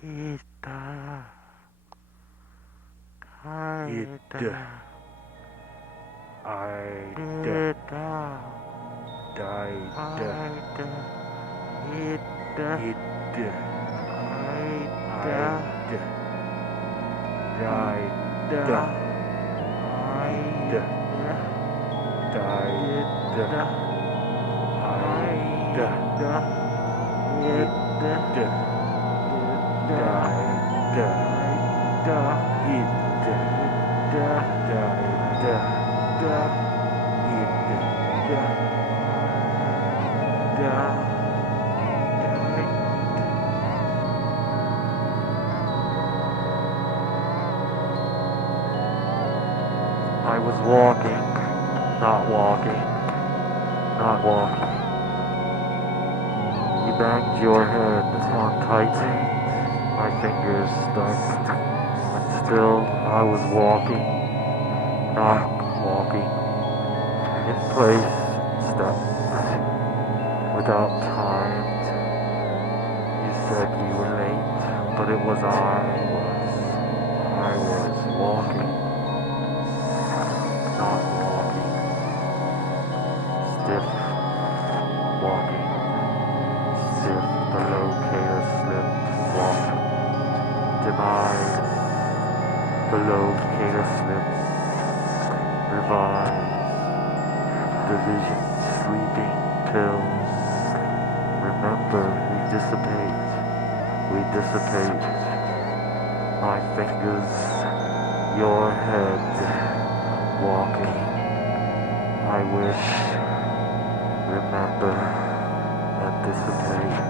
Ita, Ida, Ida, Ida, Dida, Ida, Ida, Ida, Ida, Dida, Ida, Dida, Ida, Ida, Dida, Ida, I was walking, not walking, not walking. You banged your head on tight, my fingers stuck, and still I was walking, not walking, in place, steps, without time. You said you were late, but it was I was walking, not walking, stiff walking, stiff the locator slip walk, demise, the locator slip, revise, division, sleeping pills, remember we dissipate, my fingers, your head, walking, I wish, remember, and dissipate.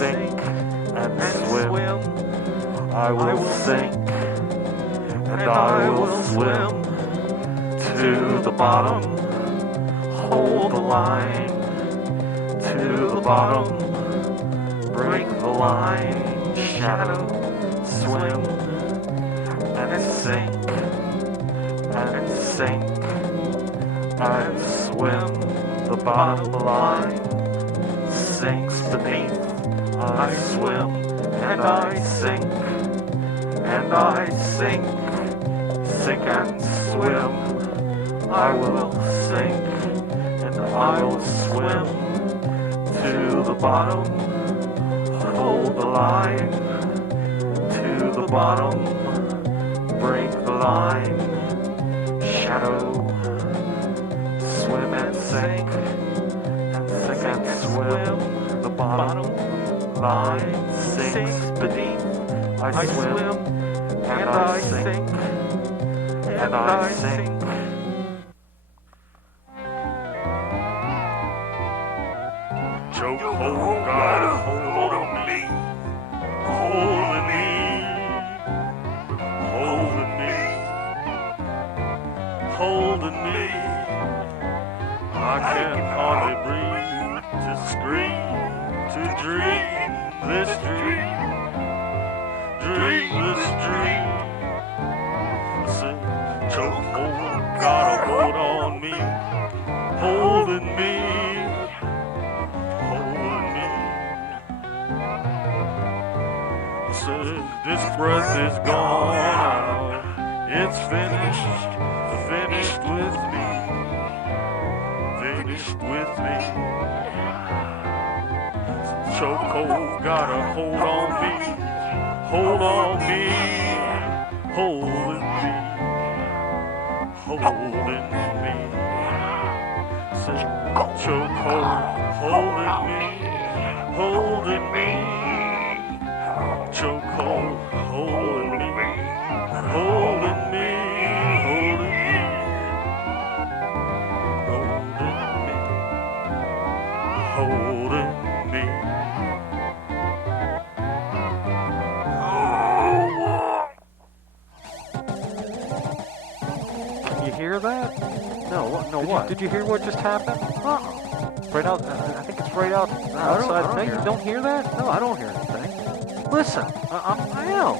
Sink and swim, I will sink and I will swim to the bottom, hold the line to the bottom, break the line, shadow, swim and sink and sink and swim, the bottom line sinks beneath. I swim and I sink sink and swim. I will sink and I will swim to the bottom, hold the line to the bottom, break the line, shadow, swim and sink and swim, the bottom line sinks beneath. I swim and I sink and I sink. Chokehold, got a hold on me, holding me, holding me, holding me. I can hardly breathe to scream, to dream this dream, dream this dream. Listen, chokehold, got a hold on me, holding me. This breath is gone out, it's finished, finished with me, finished with me. Chokehold got a hold on me, hold on me, holding me, holding me. Said chokehold, holding me, holding me. Chokehold, holding me, holding me, holding me, holding me, holding me. Can you hear that? No, what? Did you hear what just happened? Right out, I think it's right out outside. No, you don't hear that? No, I don't hear anything. Listen, I am.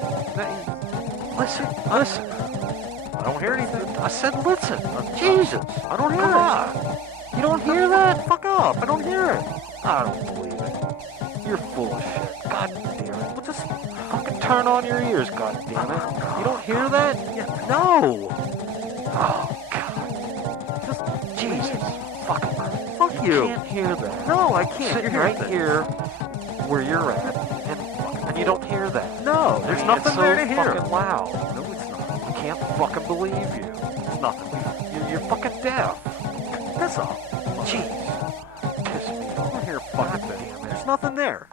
Listen. I don't hear anything. I said listen. Jesus, I don't hear it. Come on. You don't hear that? Fuck off. I don't hear it. I don't believe it. You're full of shit. God damn it. Well, just fucking turn on your ears, god damn it. You don't hear that? No. Oh, God. Just, Jesus. Fuck you. You can't hear that. No, I can't. Sitting right here where you're at, and you don't hear that. No, there's nothing there to hear. It's so fucking loud. No, it's not. I can't fucking believe you. There's nothing. You're fucking deaf. That's all. Jeez. Kiss me. I don't hear fucking thing. There's nothing there.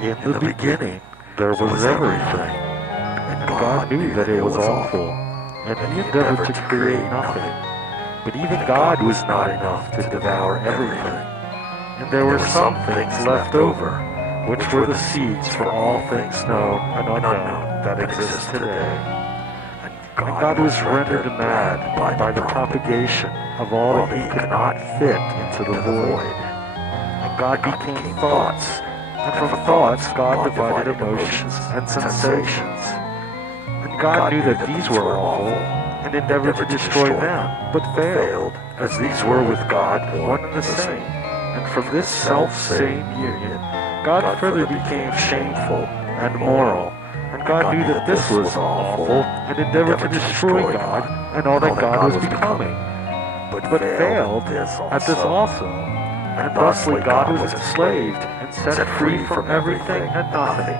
In the beginning, there was everything. And God knew that it was awful. And he endeavored to create nothing. But even God was not enough to devour everything. And there were some things left over, which were the seeds for all things known and unknown that exist today. And God was rendered mad by the propagation of all that he could not fit into the void. And God became thoughts, and from thoughts God divided emotions and sensations. And God knew that these were awful, and endeavored to destroy them, but failed, as these were with God one and the same. And from this self-same union, God further became shameful and moral, and God knew that this was awful, and endeavored to destroy God and all that God was becoming, but failed at this also. And thusly God was enslaved and set free from everything and nothing.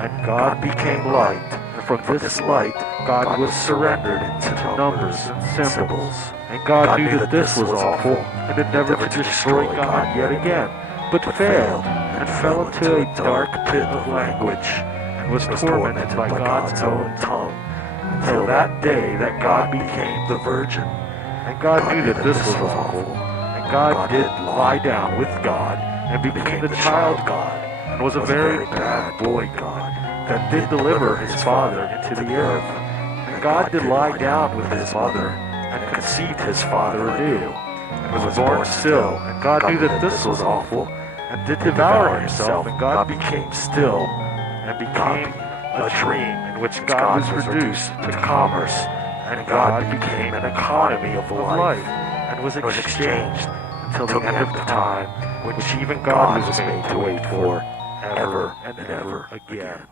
And God became light, and from this light God was surrendered into numbers and symbols. And God knew that this was awful, and endeavored to destroy God yet again, but failed, and fell into a dark pit of language, and was tormented by God's own tongue, until that day that God became the Virgin. And God knew that this was awful, and God did lie down with God, and became the child God, and was a very bad boy God, that did deliver his father into the earth. And God did lie down with his mother, and conceived his father anew, and was born still. And God knew that this was awful, and did devour himself. And God became still, and became a dream in which God was reduced to commerce. And God became an economy of life, and was exchanged until the end of the time, which even God was made to wait for, ever and ever again.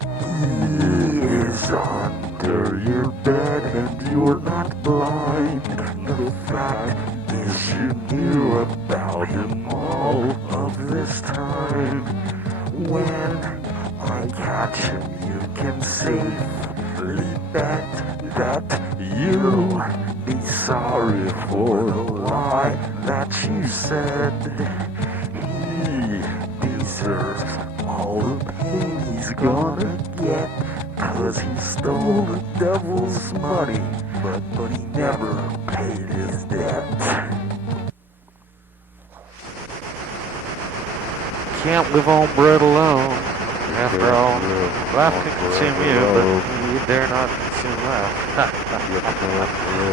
He is under your bed and you're not blind. The fact is you knew about him all of this time. When I catch him, you can safely bet that you'll be sorry for the lie that you said. He deserves all the pain he's gonna get, 'cause he stole the devil's money, but he never paid his debt. Can't live on bread alone. After all, life can consume you, but you dare not consume life.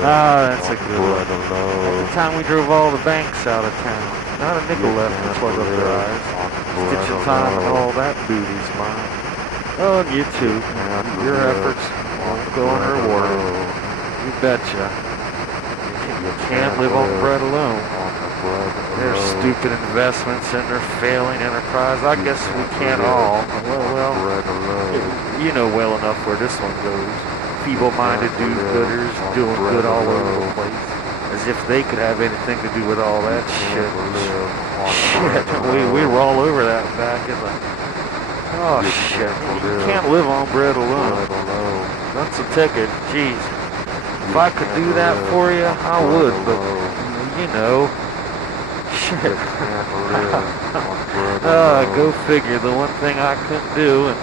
That's a good one. At the time we drove all the banks out of town, not a nickel left to plug up their eyes. Stitch of time and all that booty's mine. Oh, and you too. Your efforts won't go unrewarded. You betcha. You can't live on bread alone. They're stupid investments and they're failing enterprise. I guess we can't all. Well, you know well enough where this one goes. Feeble-minded do-gooders doing good all over the place. As if they could have anything to do with all that shit. Shit, we were all over that back in the Oh, shit. You can't live on bread alone. That's a ticket. Jeez. If I could do that for you, I would, but, you know, shit. Go figure. The one thing I couldn't do, and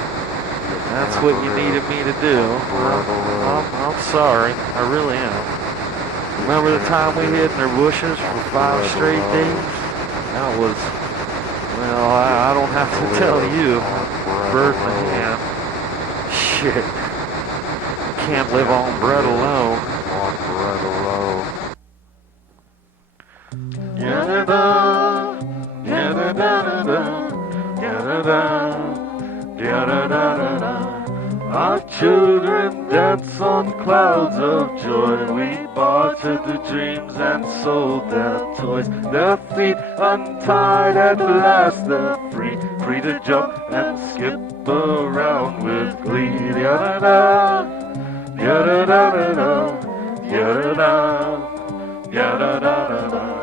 that's what you needed me to do. I'm sorry. I really am. Remember the time we hid in their bushes for 5 straight days? That was, well, I don't have to tell you. Bird in the hand. Shit. Can't live on bread alone. Yada-da, yada-da-da-da, yada-da, yada-da-da-da. Our children dance on clouds of joy. We bartered their dreams and sold their toys. Their feet untied at last, they're free, free to jump and skip around with glee. Yada-da, yada-da-da-da, yada-da, yada-da-da-da.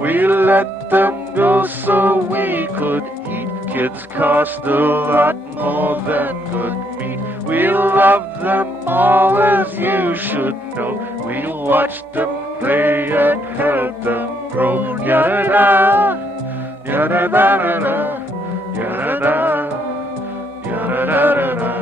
We let them go so we could eat. Kids cost a lot more than good meat. We love them all as you should know. We watched them play and helped them grow. Yada-da, yada-da-da-da, yada-da, yada-da-da-da.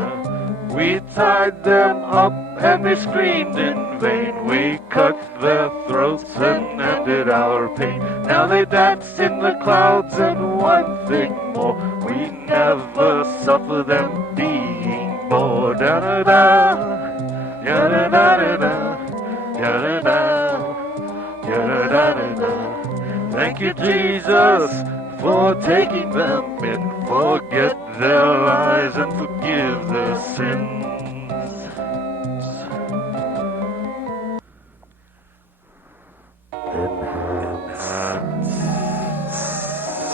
We tied them up and they screamed in vain. We cut their throats and ended our pain. Now they dance in the clouds, and one thing more, we never suffer them being bored. Da-da-da, yada-da-da-da, yada-da, yada-da-da-da. Thank you, Jesus, for taking them in. Forget their lies and forgive their sins. Enhance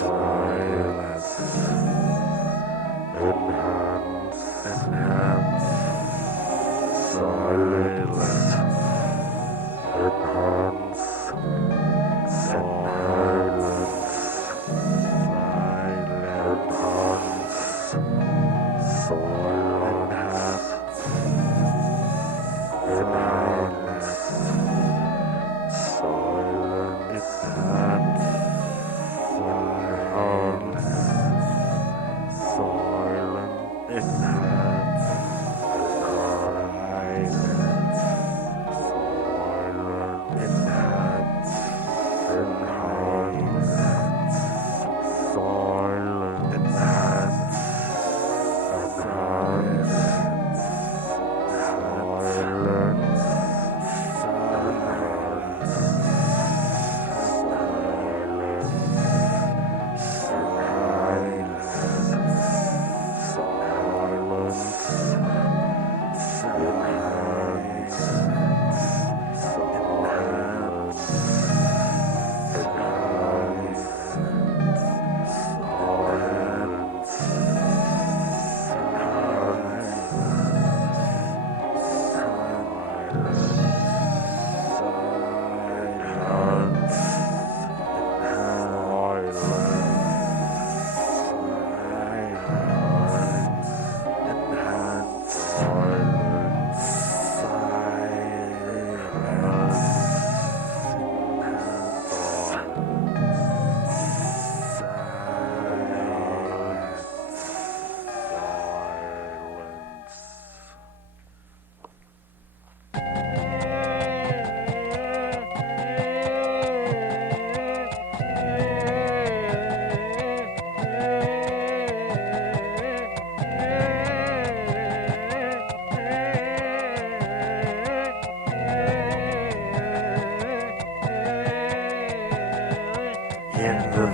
silence. Enhance silence. Enhance silence.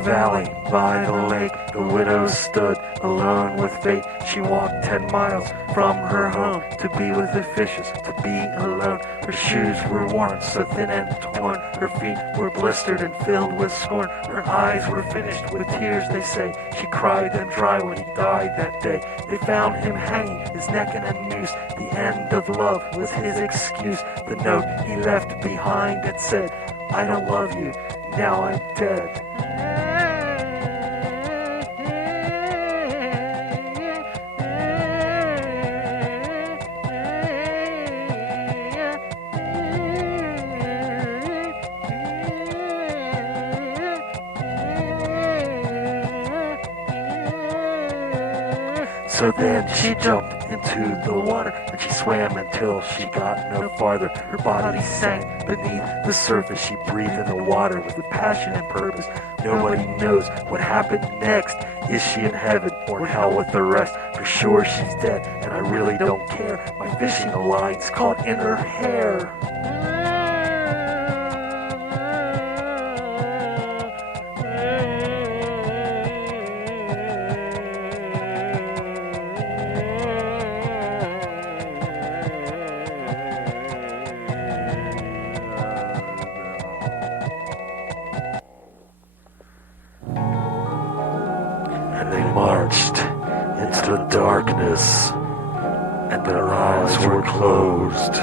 valley by the lake, the widow stood alone with fate. She walked 10 miles from her home to be with the fishes, to be alone. Her shoes were worn, so thin and torn. Her feet were blistered and filled with scorn. Her eyes were finished with tears, they say. She cried them dry when he died that day. They found him hanging, his neck in a noose. The end of love was his excuse. The note he left behind, it said, I don't love you, now I'm dead. So then she jumped into the water, and she swam until she got no farther. Her body sank beneath the surface. She breathed in the water with passion and purpose. Nobody knows what happened next. Is she in heaven or in hell with the rest? For sure she's dead, and I really don't care. My fishing line's caught in her hair. And they marched into the darkness, and their eyes were closed.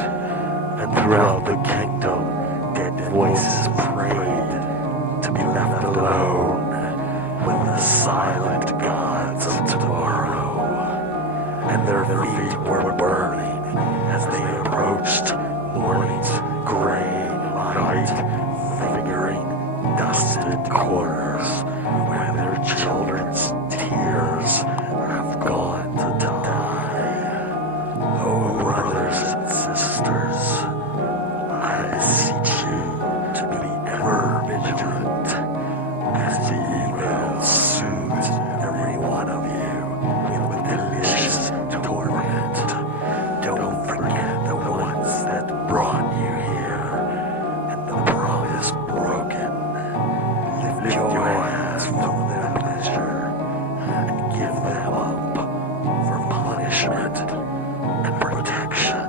And throughout the kingdom, dead voices prayed to be left alone with the silent gods of tomorrow. And their feet were burning as they approached morning's gray light, fingering dusted corners where their children's tears have gone to die. Oh, brothers and sisters, I beseech you to be ever vigilant as the evil soothes every one of you with delicious torment. Don't forget the ones that brought you here and the promise broken. Lift your hands from their pleasure and give them up for punishment and protection.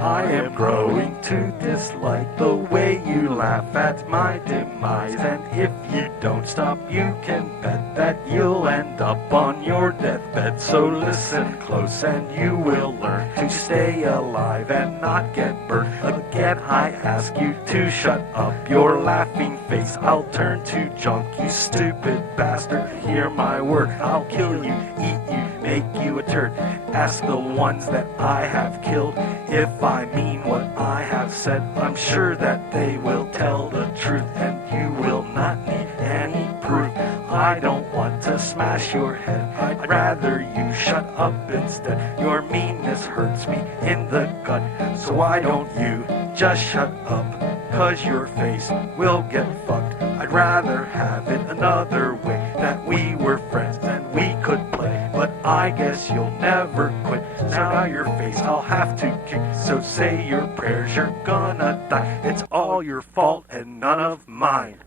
I am growing to dislike the way you laugh at my demise. And if you don't stop, you can bet that you'll end up on your deathbed. So listen close and you will learn to stay alive and not get burned. Again, I ask you to shut up your laughing face. I'll turn to junk, you stupid bastard. Hear my word, I'll kill you, eat you, make you a turd. Ask the ones that I have killed if I mean what I have said. I'm sure that they will tell the truth, and you will not need any proof. I don't want to smash your head, I'd rather you shut up instead. Your meanness hurts me in the gut, so why don't you just shut up? Cause your face will get fucked. I'd rather have it another way, that we were friends and we could play. But I guess you'll never quit, so now your face I'll have to kick. So say your prayers, you're gonna die. It's all your fault and none of mine.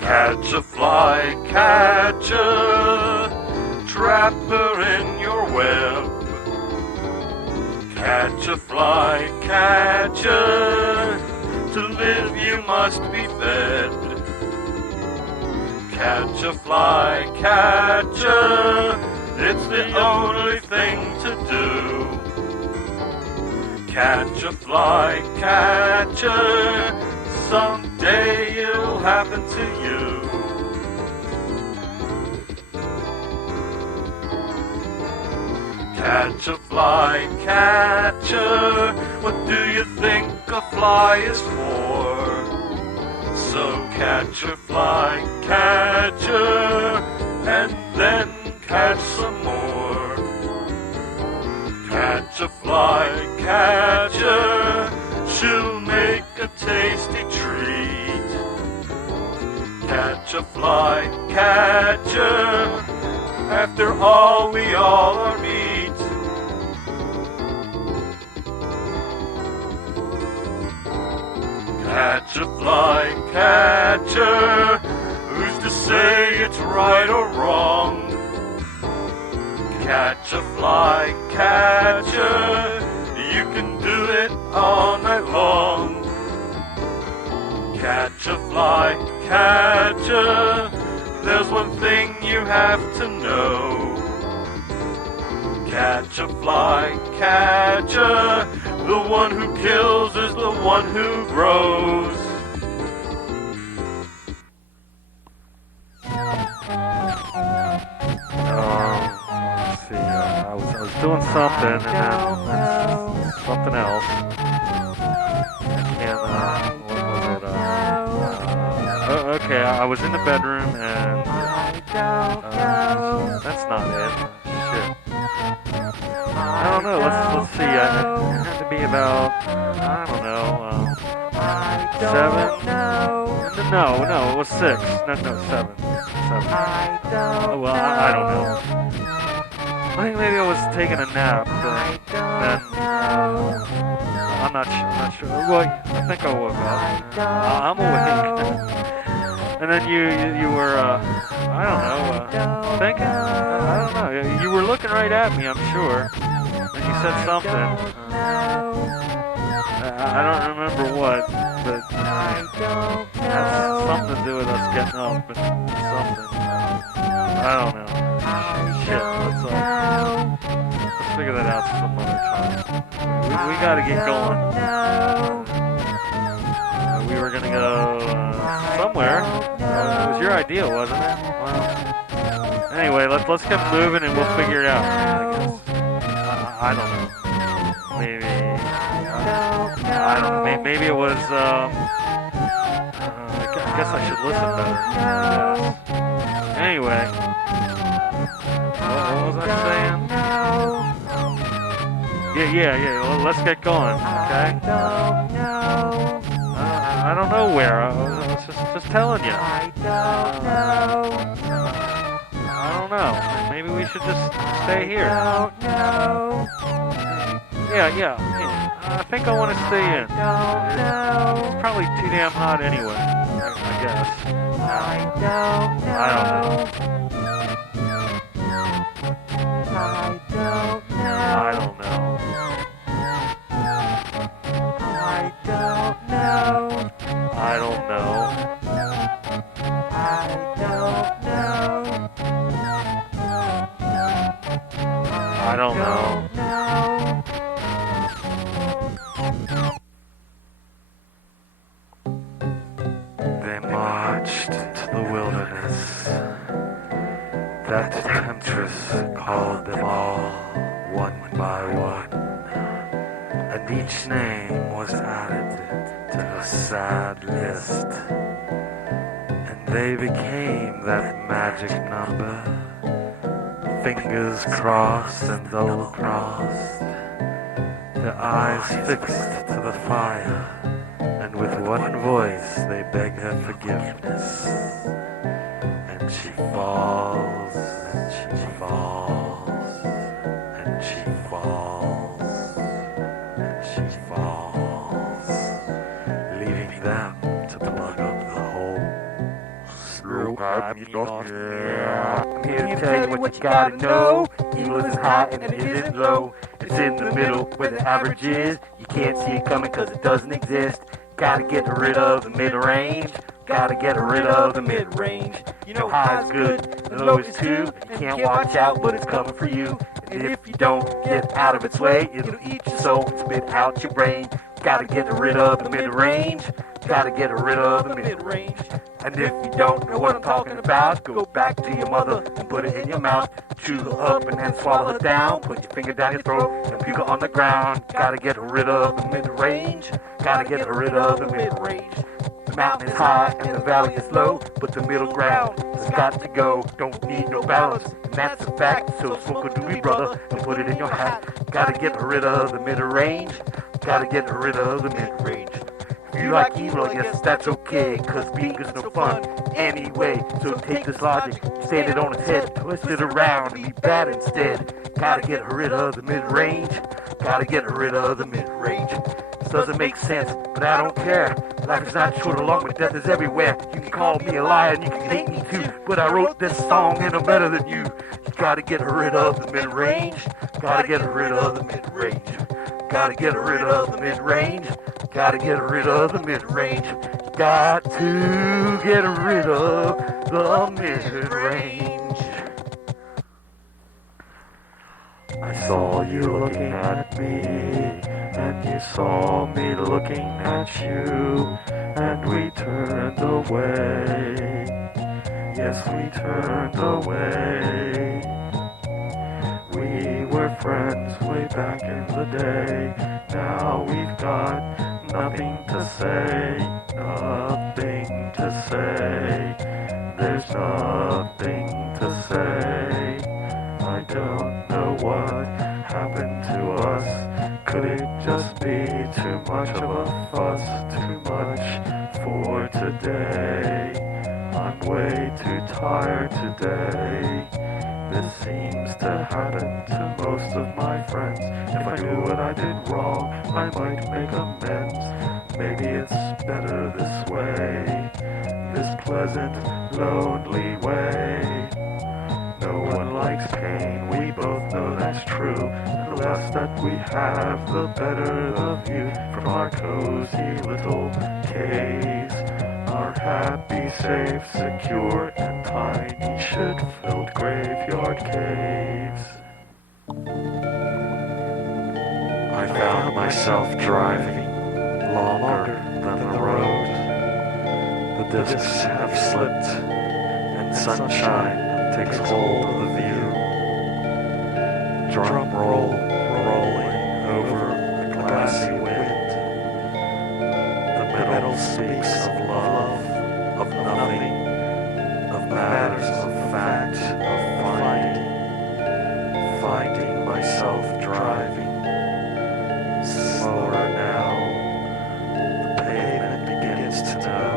Catch a fly, catch a trapper in your web. Catch a fly, catch a, to live you must be fed. Catch a fly, catch a, it's the only thing to do. Catch a fly, catch a, someday it'll happen to you. Catch a fly, catch a, what do you think a fly is for? So catch a fly, catch a, and then catch some more. Catch a fly, catch a, she'll make a tasty treat. Catch a fly, catch a, after all we all are meat. Catch a fly, catch a, who's to say it's right or wrong? Catch a fly, catch a, you can do it all night long. Catch a fly, catch a, there's one thing you have to know. Catch a fly, catch a, the one who kills is the one who grows. doing something, and then that's something else. And what was it? Okay, I was in the bedroom, and that's not it. Shit. I don't know. Let's see. It had to be about, I don't know, 7. No, it was 6. No, 7. 7. Oh, well, I don't know. I think maybe I was taking a nap, then I'm not sure. Well, I think I woke up. I'm awake. And then you were, I don't know, thinking? I don't know. You were looking right at me, I'm sure. And you said something. I don't remember what, but it has something to do with us getting up and something. I don't know. Shit, let's figure that out some other time. We gotta get going. We were gonna go somewhere. It was your idea, wasn't it? Well, anyway, let's get moving and we'll figure it out. I guess. I don't know. Maybe. I don't know. Maybe it was. I guess I should listen better. Anyway, what was I saying? Yeah. Well, let's get going. Okay. I don't know where. I was just telling you. I don't know. Maybe we should just stay here. Yeah. I think I want to stay in. It's probably too damn hot anyway, I guess. I don't know. I don't know. I don't know. They marched into the wilderness. That temptress called them all, one by one, and each name was added to the sad list, and they became that magic number, fingers crossed and double crossed, their eyes fixed to the fire, and with one voice they beg her forgiveness. And she falls, and she falls, and she falls, and she falls, leaving them to plug up the hole. I'm here to tell you what you gotta know. Evil isn't high and it isn't low. It's in the middle where the average is. You can't see it coming cause it doesn't exist. Gotta get rid of the mid-range. Gotta get rid of the mid-range. You know high's good and low is too. You can't watch out but it's coming for you. And if you don't get out of its way, it'll eat your soul and spit out your brain. Gotta get rid of the mid-range. Gotta get rid of the mid-range. And if you don't know what I'm talking about, go back to your mother and put it in your mouth. Chew her up and then swallow it down. Put your finger down your throat and puke it on the ground. Gotta get rid of the mid-range. Gotta get rid of the mid-range. The mountain is high and the valley is low, but the middle ground has got to go. Don't need no balance, and that's a fact. So smoke a doobie, brother, and put it in your hat. Gotta get rid of the mid-range. Gotta get rid of the mid-range. If you like evil, I guess that's okay, cause being is no fun anyway. So take this logic, stand it on its head, twist it around and be bad instead. Gotta get rid of the mid-range. Gotta get rid of the mid-range. This doesn't make sense, but I don't care. Life is not short along with death is everywhere. You can call me a liar and you can hate me too, but I wrote this song and I'm better than you. You gotta get rid of the mid-range. Gotta get rid of the mid-range. Gotta get rid of the mid-range. Gotta get rid of the mid-range. Got to get rid of the mid-range. I saw you looking at me, and you saw me looking at you, and we turned away. Yes, we turned away. We were friends way back in the day. Now we've got nothing to say, nothing to say. There's nothing to say. I don't know what happened to us. Could it just be too much of a fuss? Too much for today. I'm way too tired today. This seems to happen to most of my friends. If I knew what I did wrong, I might make amends. Maybe it's better this way, this pleasant, lonely way. No one likes pain, we both know that's true. And the less that we have, the better the view from our cozy little caves. Our happy, safe, secure, and tiny shit-filled graveyard caves. I found myself driving longer than the road. The discs have slipped, and sunshine takes hold of the view. Drum roll rolling over the glassy wind. The middle speaks of love, of nothing, of matters of fact, of finding myself driving. Slower now, the pavement begins to know.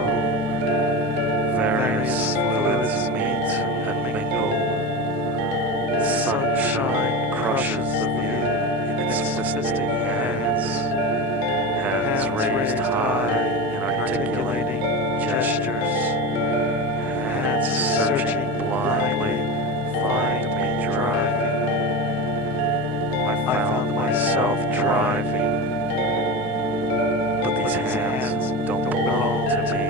Various fluids meet and mingle. Sunshine crushes the view in its twisting hands. Hands raised high in articulating gestures. Hands searching blindly, find me driving. I found myself driving, but these hands don't belong to me.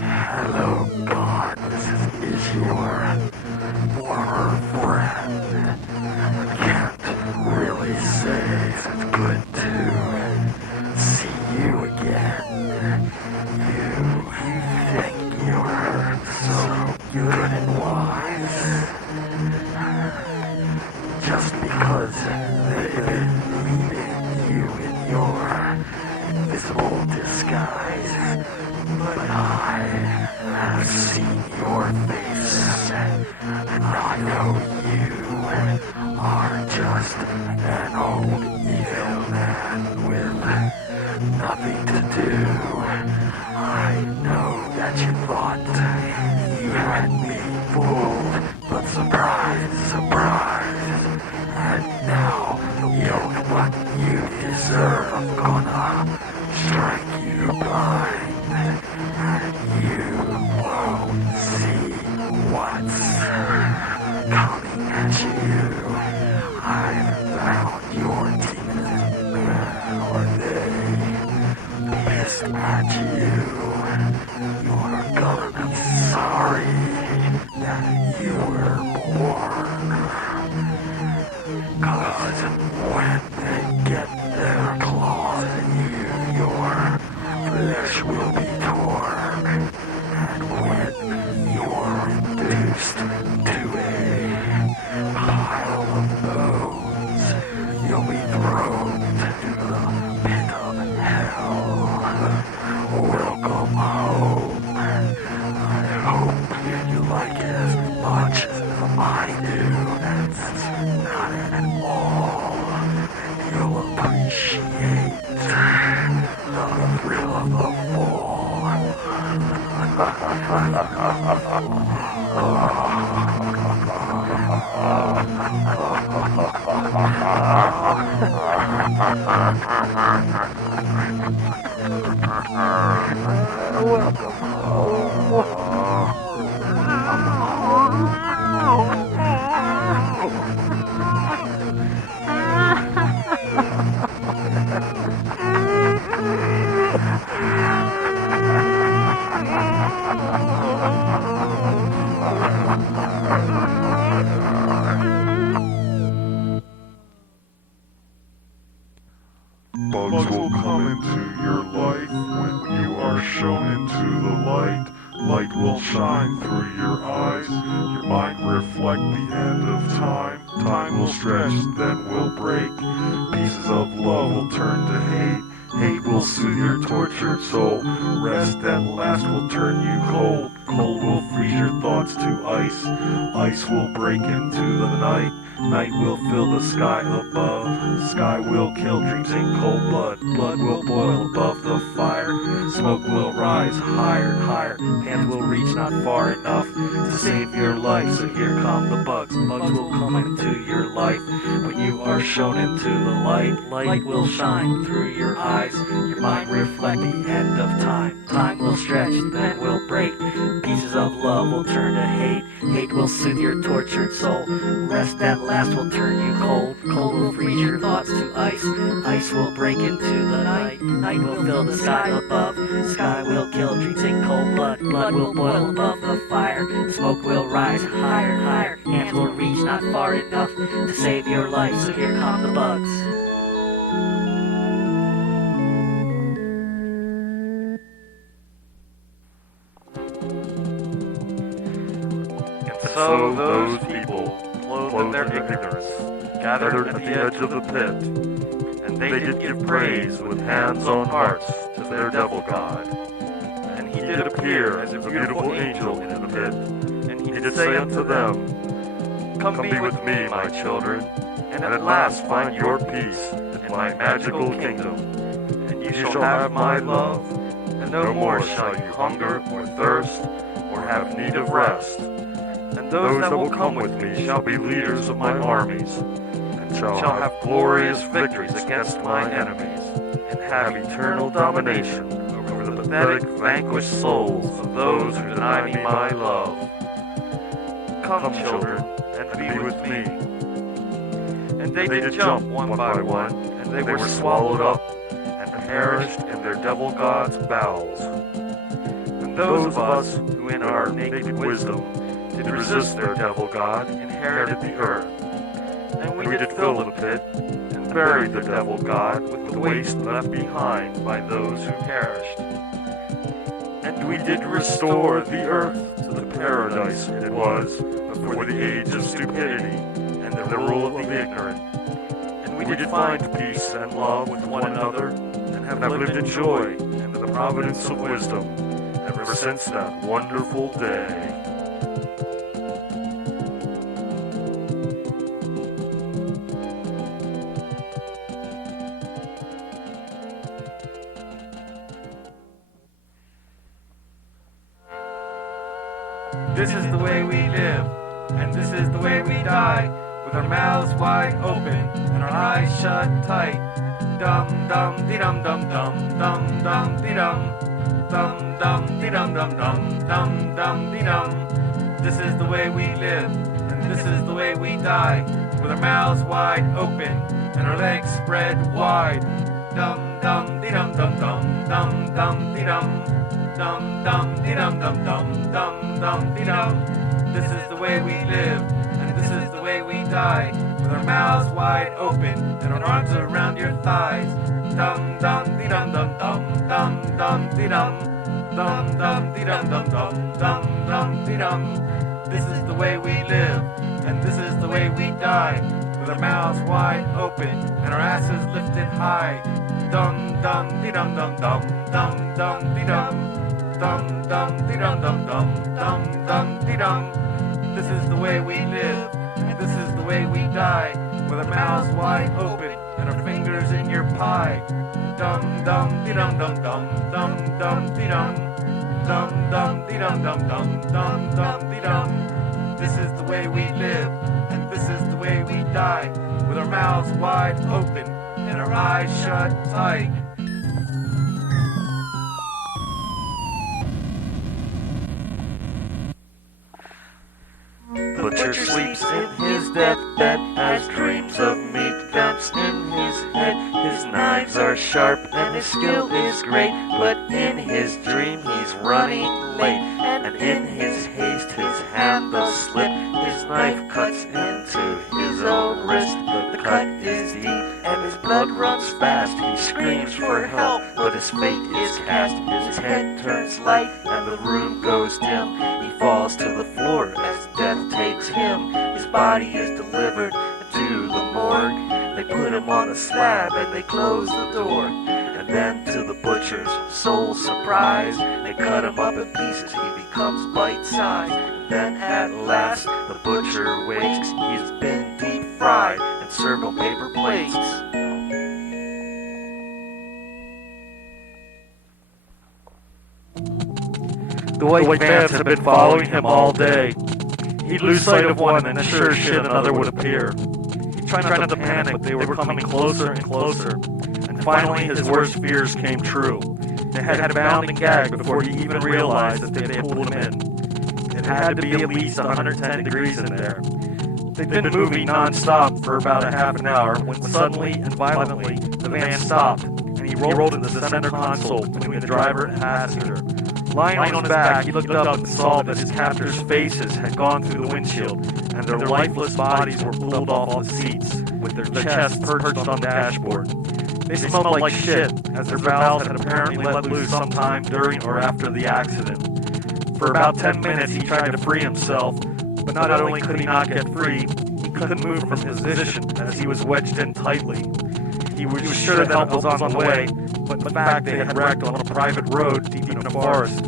Hello, God, this is your former friend. I can't really say it's good to see you again. You think you're so good and wise. Just because they've been leaving you in your invisible disguise. But I have seen your face, and I know you are just an old evil man with nothing to do. I know that you thought you had me fooled, but surprise, surprise. And now you're what you deserve. I'm gonna strike you blind. And you won't see what's coming at you. I've found your demons, or they pissed at you. You're gonna be sorry that you were born. 'Cause when they get their claws in you, your flesh will be torn, and when you're reduced to a pile of bones, you'll be thrown to the pit of hell. Welcome home. I hope you like it as much as I do. That's not at all. You'll appreciate the thrill of the fall. Welcome Bugs will will stretch, then will break. Pieces of love will turn to hate. Hate will soothe your tortured soul. Rest at last will turn you cold. Cold will freeze your thoughts to ice. Ice will break into the night. Night will fill the sky above. Sky will kill dreams in cold blood. Blood will boil above the fire. Smoke will rise higher and higher. Hands will reach not far enough to save your life. So here come the bugs. Bugs will come into your life. When you are shown into the light, light will shine through your eyes. Your mind reflect the end of time. Time will stretch, then will break. Pieces of love will turn to hate. Hate will soothe your tortured soul. Rest at last will turn you cold. Cold will freeze your thoughts to ice. Ice will break into the night. Night will fill the sky above. Sky will kill dreams in cold blood. Blood will boil above the fire. Smoke will rise higher and higher. Hands will reach not far enough to save your life. So here come the bugs. So those people, clothed in their ignorance, gathered at the edge of the pit, and they did give praise with hands on hearts to their devil god. And he did appear as a beautiful angel in the pit, and he did say unto them, Come be with me, my children, and at last find your peace in my magical kingdom, and you shall have my love, and no more shall you hunger or thirst, or have need of rest. And those that will come with me shall be leaders of my armies, and shall have glorious victories against my enemies, and have eternal domination over the pathetic, vanquished souls of those who deny me my love. Come, children, and be with me. And they did jump one by one, and they were swallowed up, and perished in their devil god's bowels. And those of us who in our naked wisdom did resist their devil god, inherited the earth. And we did fill the pit, and buried the devil god with the waste left behind by those who perished. And we did restore the earth to the paradise it was before the age of stupidity and the rule of the ignorant. And we did find peace and love with one another, and have lived in joy and in the providence of wisdom ever since that wonderful day. This is the way we live, and this is the way we die, with our mouths wide open and our eyes shut tight. Dum dum dee dum dum dum dum dum dee dum dee dum dum dum dum dee dum. This is the way we live, and this is the way we die, with our mouths wide open and our legs spread wide. Dum dum dee dum dum dum dum dum dee dum. Dum dum dee dum dum dum dum dum dee dum. This is the way we live, and this is the way we die, with our mouths wide open and our arms around your thighs. Dum dum dee dum dum dum dum dum dee dum. Dum dum dee dum dum dum dum dum dee dum. This is the way we live, and this is the way we die, with our mouths wide open and our asses lifted high. Dum dum dee dum dum dum dum dum dee dum. Dum dum dee dum dum dum dum dum dee dum. This is the way we live, and this is the way we die, with our mouths wide open and our fingers in your pie. Dum dum dee dum dum dum dum dum dee dum. Dum dum dee dum dum dum dum dum dee dum. This is the way we live, and this is the way we die, with our mouths wide open and our eyes shut tight. Butcher sleeps in his deathbed, has dreams of meat vamps in his head. His knives are sharp and his skill is great, but in his dream he's running late. And in his haste his hand does slip, his knife cuts into his own wrist. The cut is deep and his blood runs fast. He screams for help, but his fate is cast. His head turns light and the room goes dim. He falls to the floor as death takes him. His body is delivered to him on the slab and they closed the door. And then to the butcher's sole surprise, they cut him up in pieces, he becomes bite-sized. And then at last the butcher wakes, he's been deep-fried and served on paper plates. The white vans had been following him all day. He'd lose sight of one and then sure as shit another would appear. He tried not to panic, but they were coming closer and closer. And finally his worst fears came true. They had him bound and gagged before he even realized that they had pulled him in. It had to be at least 110 degrees in there. They'd been moving non-stop for about a half an hour when suddenly and violently the van stopped, and he rolled into the center console between the driver and passenger. Lying on his back, he looked up and saw that his captors' faces had gone through the windshield, and their lifeless bodies were pulled off the seats, with their chests perched on the dashboard. They smelled like shit, as their valves had apparently let loose sometime during or after the accident. For about 10 minutes he tried to free himself, but not only could he not get free, he couldn't move from his position as he was wedged in tightly. He was sure that help was on the way, but in fact they had wrecked on a private road deep in a forest.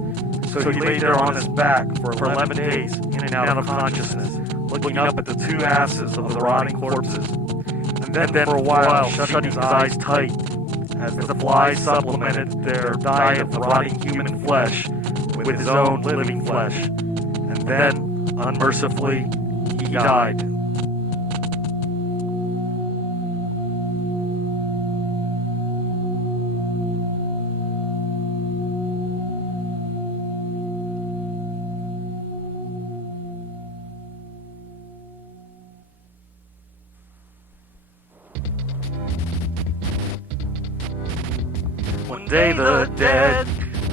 So he lay there on his back for 11 days, in and out of consciousness, looking up at the two asses of the rotting corpses. And then for a while shutting his eyes tight, as the flies supplemented their diet of rotting human flesh with his own living flesh. And then, unmercifully, he died. One day the dead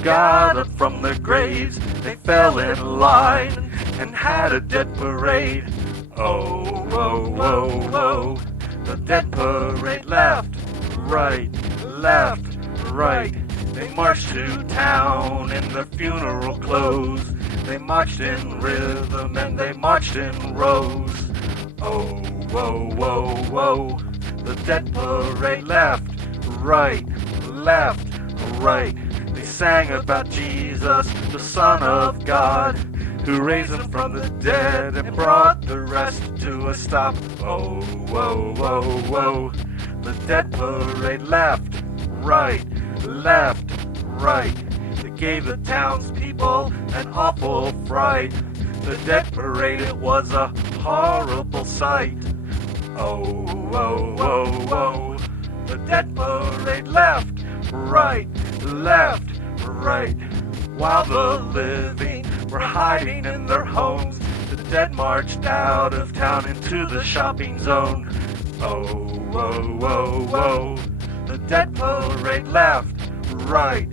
got up from their graves. They fell in line and had a dead parade. Oh, whoa, whoa, whoa. The dead parade left, right, They marched to town in their funeral clothes. They marched in rhythm and they marched in rows. Oh, whoa, whoa, whoa. The dead parade left, right. They sang about Jesus, the Son of God, who raised him from the dead and brought the rest to a stop. Oh, whoa, whoa, whoa. The dead parade left, right. They gave the townspeople an awful fright. The dead parade, it was a horrible sight. Oh, whoa, whoa, whoa. The dead parade left, right. While the living were hiding in their homes, the dead marched out of town into the shopping zone. Oh, whoa, whoa, whoa. The dead parade left, right.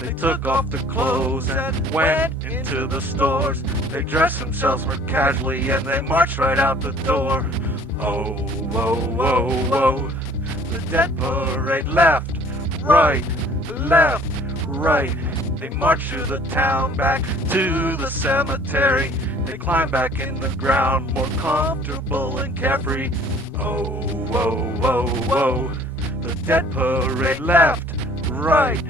They took off their clothes and went into the stores. They dressed themselves more casually and they marched right out the door. Oh, whoa, whoa, whoa. The dead parade left, right. They marched through the town back to the cemetery. They climbed back in the ground, more comfortable and carefree. Oh, whoa, whoa, whoa. The dead parade left, right.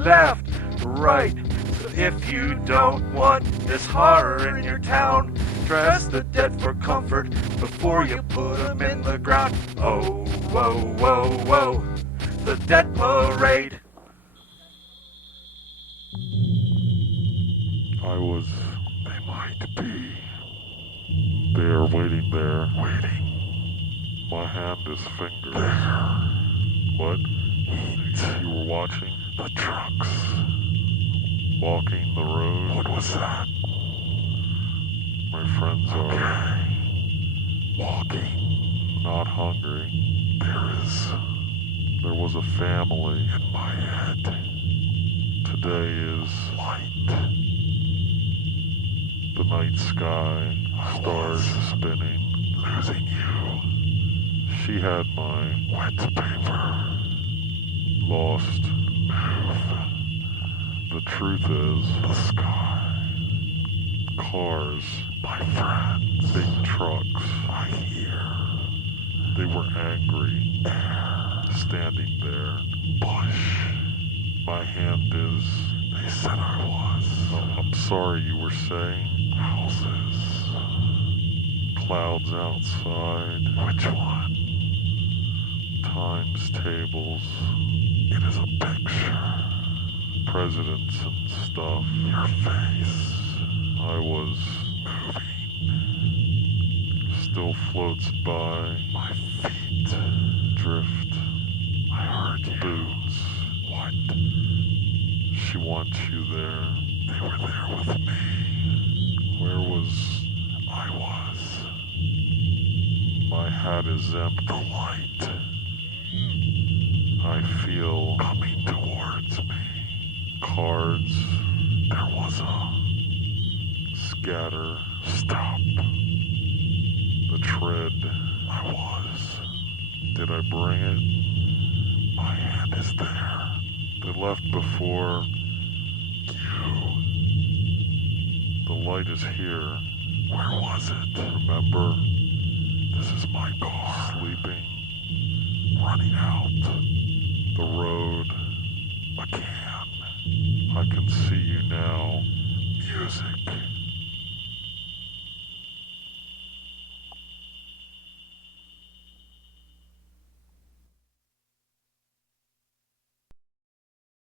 So if you don't want this horror in your town, dress the dead for comfort before you put them in the ground. Oh, whoa, whoa, whoa. The dead parade. They might be. They are waiting there. My hand is fingers. There. What? Heat. You were watching? The trucks. Walking the road? What was that? My friends are Okay. Walking. not hungry. There was a family. In my head. Today is Light. the night sky, stars spinning. Losing you. She had my Wet paper. lost. Move. The truth is, The sky. cars, My friends. big trucks, I hear. They were angry, standing there. Bush. My hand is... They said I was. Oh, I'm sorry, you were saying? Houses. Clouds outside. Which one? Times tables. It is a picture. Presidents and stuff. Your face. I was... Moving. Still floats by. My feet. Drift. I heard you. Boots. What? She wants you there. They were there with me. Where was... I was. My hat is empty. The light. I feel... Coming towards me. Cards. There was a... Scatter. Stop. The tread. I was. Did I bring it? My hand is there. They left before. You. The light is here. Where was it? Remember? This is my car. Sleeping. Running out. The road. A can. I can see you now. Music.